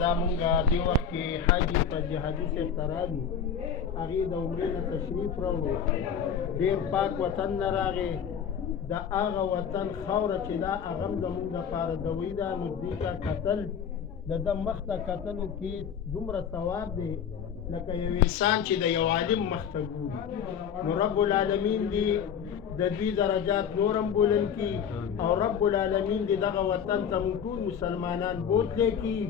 دا مونږه دی وخت کې حاجی په جهادي صاحب ته راغلو، هغې د عمرې نه تشریف راوړو، ډېر پاک وطن نه راغې. د هغه وطن خاوره چې دا هغه هم زمونږ دپاره دوی ده، نو دې ته کتل، د ده مخ ته کتلو کې دومره ثواب دی لکه یو انسان چې د یو عالم مخ ته ګوري. نو رب العالمین دې د دوی درجات نورم بلند کړي او رب العالمین دې دغه وطن ته موږ ټول مسلمانان بوتلی کړي.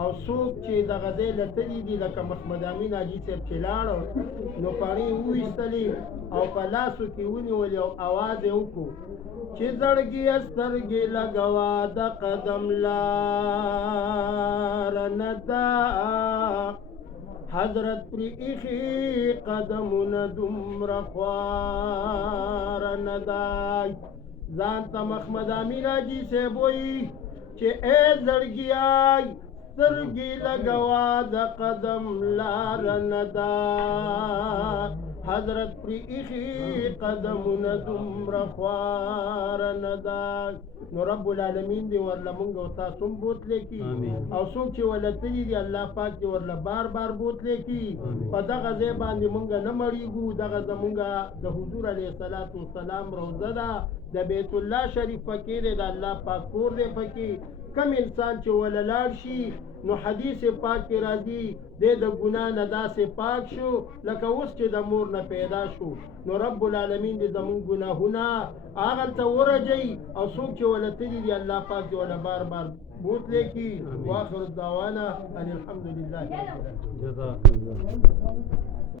او څوک چې دغه ځای له تللي دي لکه محمد امین حاجي صاحب چې لاړو، نو پاڼې وویستلې او په لاسو کې ونیولې او اواز یې وکړو چې زړګي سترګې لګوا د قدم لاره نه ده، حضرت پرې ایښي قدمونه دومره خواره نه ده. ځان ته محمد امین حاجي صاحب وایي چې ای زړګیای سترګې لګوا د قدم لاره نه ده، حضرت پرې ایښي قدمونه دومره خواره نه ده. نو رب العالمین دې ورله مونږ او تاسو هم بوتلی کړي، او څوک چې ورله تللي دي الله پاک دې ورله بار بار بوتلی کړي. په دغه ځای باندې مونږ نه مړېږو، دغه زمونږ د حضور علیه الصلاة والسلام روضه ده، د بیت الله شریف پکې دی، د الله پاک کور دی پکې. کم انسان چې وله لاړ شي نو حدیث پاک کې راځي دی د ګناه نه داسې پاک شو لکه اوس چې د مور نه پیدا شو. نو رب العالمین دې زمونږ ګناهونه هغلته ورجوي، او څوک چې وله تللي دي الله پاک دې وله بار بار بوتلی کړي. واخر الدعوانا ان الحمد لله.